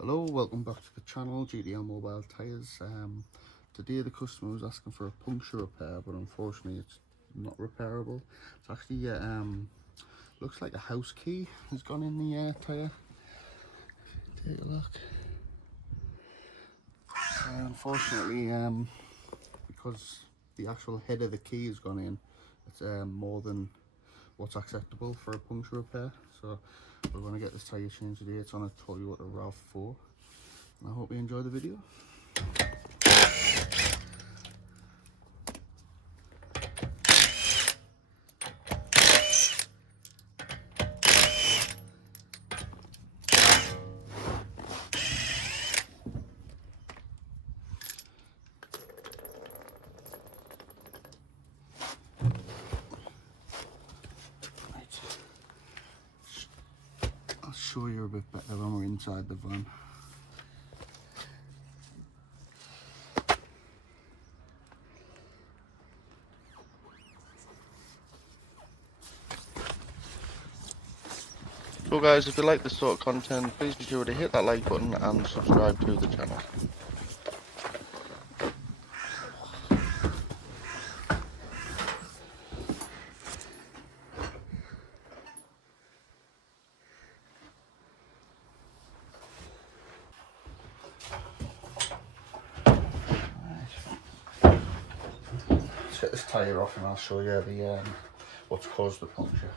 Hello, welcome back to the channel, GDL Mobile Tyres. Today the customer was asking for a puncture repair, but unfortunately it's not repairable. It's actually looks like a house key has gone in the tyre. Take a look. Unfortunately, because the actual head of the key has gone in, it's more than what's acceptable for a puncture repair. So we're going to get this tyre changed today. It's on a Toyota RAV-4. And I hope you enjoy the video. I'll show you a bit better when we're inside the van. So guys, if you like this sort of content, please be sure to hit that like button and subscribe to the channel. Set this tyre off and I'll show you the what's caused the puncture.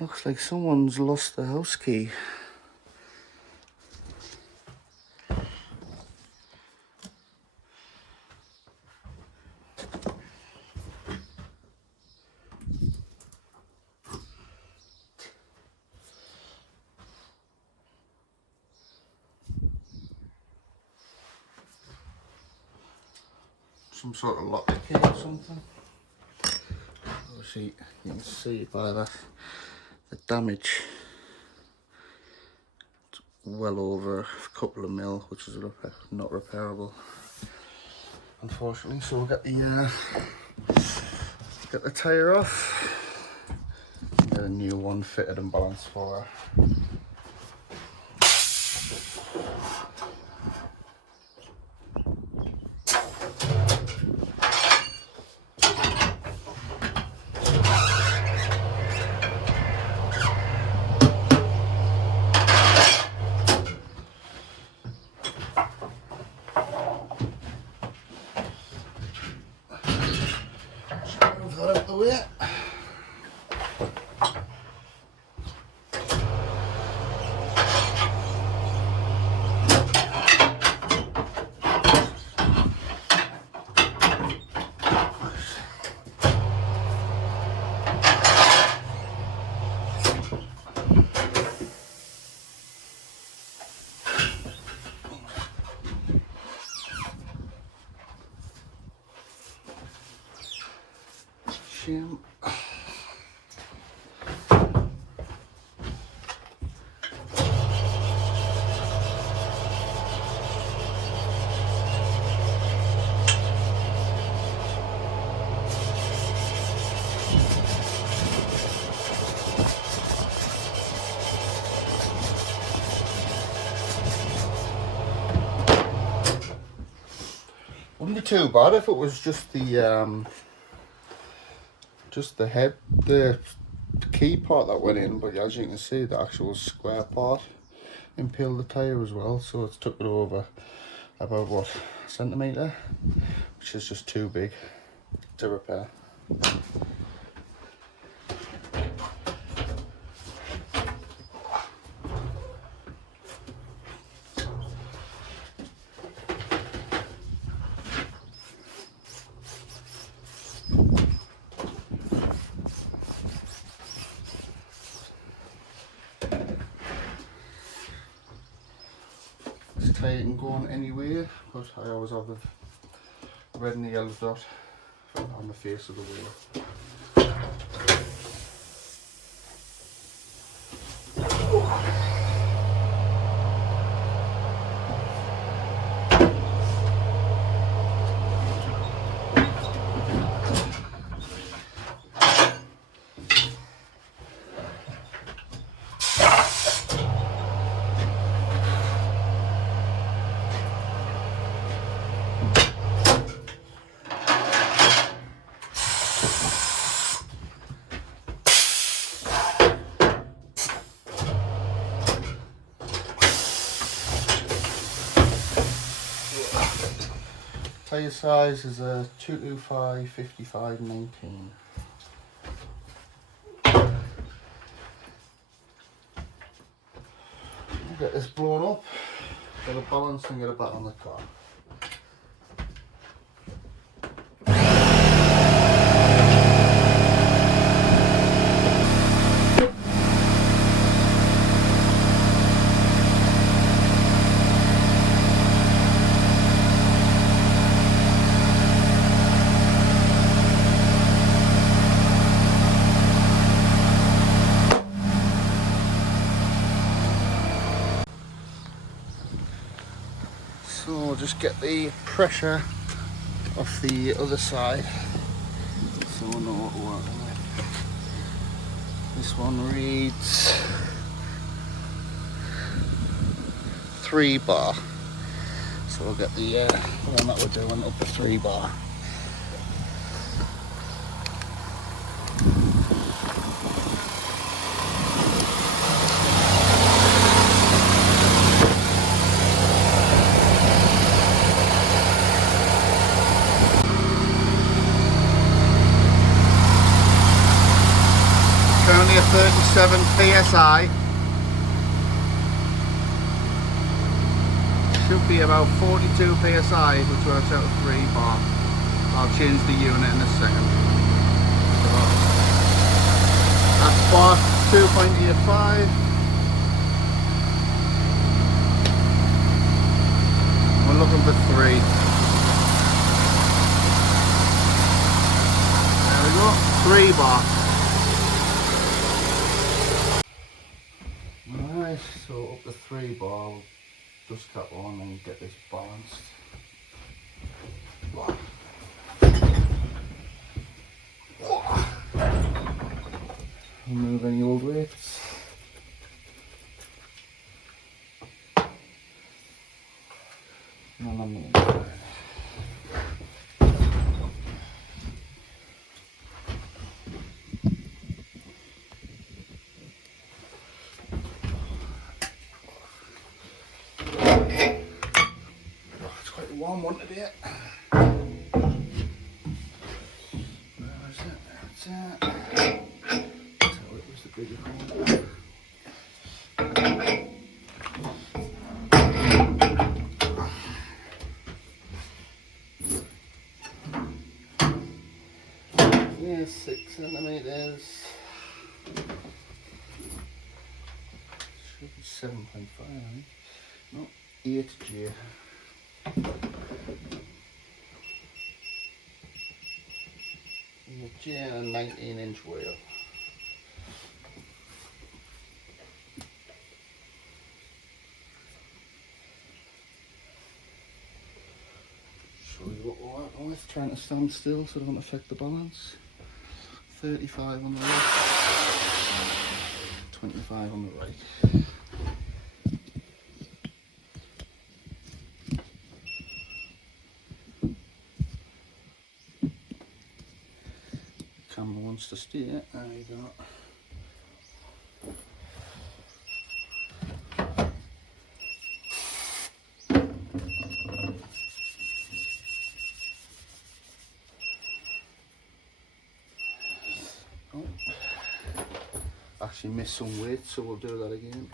Looks like someone's lost the house key. Some sort of lock key or something. Obviously, you can see by that the damage. It's well over a couple of mil, which is not repairable, unfortunately. So we'll get the tyre off, get a new one fitted and balanced for her. Move that out the way. Shame. Wouldn't be too bad if it was just the head, the key part that went in, but as you can see, the actual square part impaled the tyre as well, so it's took it over about what, a centimetre, which is just too big to repair. say it can go on anywhere, but I always have the red and the yellow dot on the face of the wheel. Tyre size is a 225 55 19. Get this blown up, get it balanced and get it back on the car. So just get the pressure off the other side so I know what we're working with. This one reads 3 bar. So we'll get the one that we're doing up to 3 bar. Currently at 37 psi. Should be about 42 psi, which works out at 3 bar. I'll change the unit in a second. So that's bar 2.85. We're looking for 3. There we go, 3 bar. Alright, so up to 3 bar, we'll just cut on and get this balanced. Remove any old weights. It's quite a warm one today. Where is it? That's it. So it was the bigger one. Yeah, 6 centimeters. Should be 7.5, I think. No, 8G. G and a 19-inch wheel. Show you what we're working with, trying to stand still so it doesn't affect the balance. 35 on the left, 25 on the right. Camera wants to steer, there you go. Oh. Actually missed some weight, so we'll do that again.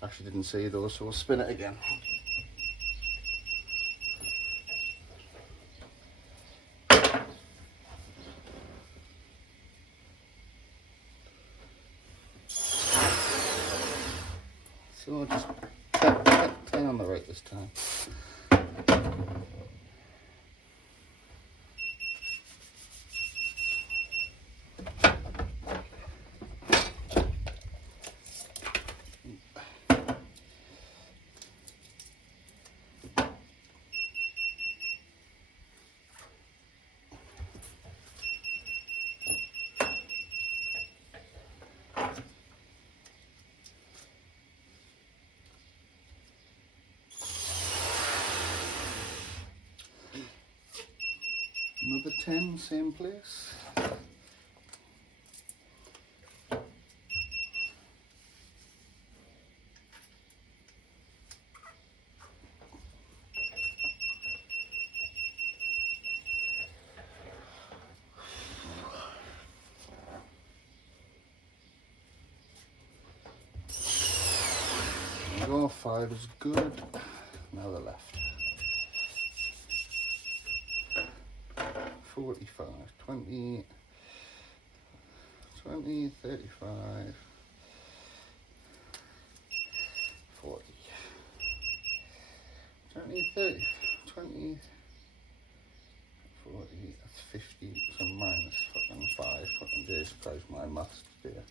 Actually didn't see those, so we'll spin it again. So just 10 on the right this time. Another 10, same place. Go, 5 is good. Now the left. 45, 20, 20, 35, 40, 20, 30, 20, 40, that's 50, so minus fucking 5, fucking Jesus Christ, my maths there.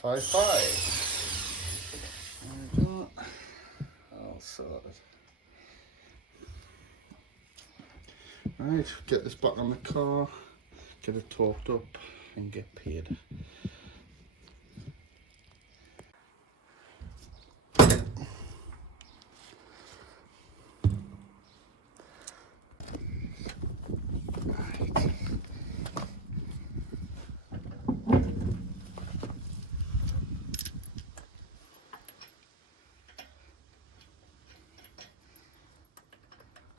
Five. There we go. All sorted. Right, get this back on the car, get it torqued up and get paid.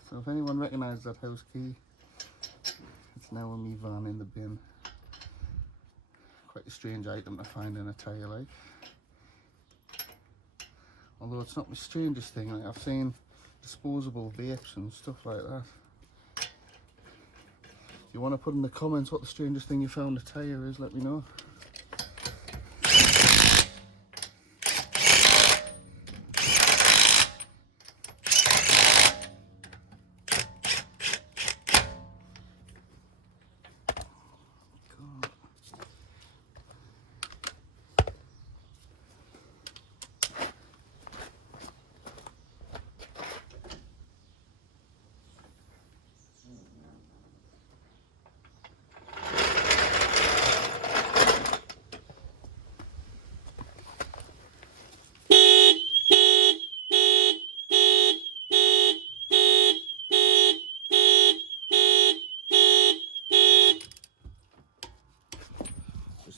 So if anyone recognises that house key, it's now in my van in the bin. Quite a strange item to find in a tyre, like. Although it's not the strangest thing, like I've seen disposable vapes and stuff like that. If you want to put in the comments what the strangest thing you found in a tyre is, let me know.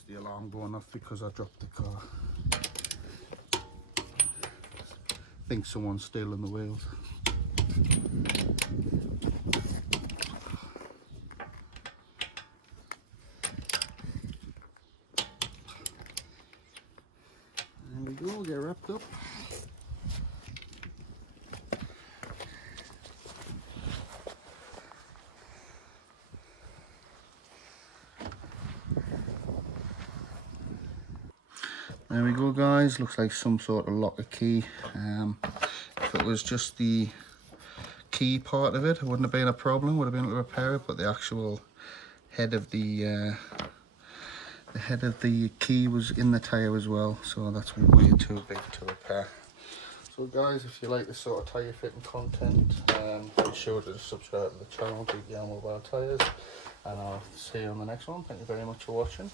The alarm going off because I dropped the car. I think someone's stealing the wheels. There we go, get wrapped up. There we go, guys, looks like some sort of locker key. If it was just the key part of it, it wouldn't have been a problem, would have been able to repair it, but the actual head of the key was in the tyre as well, so that's way too big to repair. So guys, if you like this sort of tyre fitting content, be sure to subscribe to the channel, GDR Mobile Tyres, and I'll see you on the next one. Thank you very much for watching.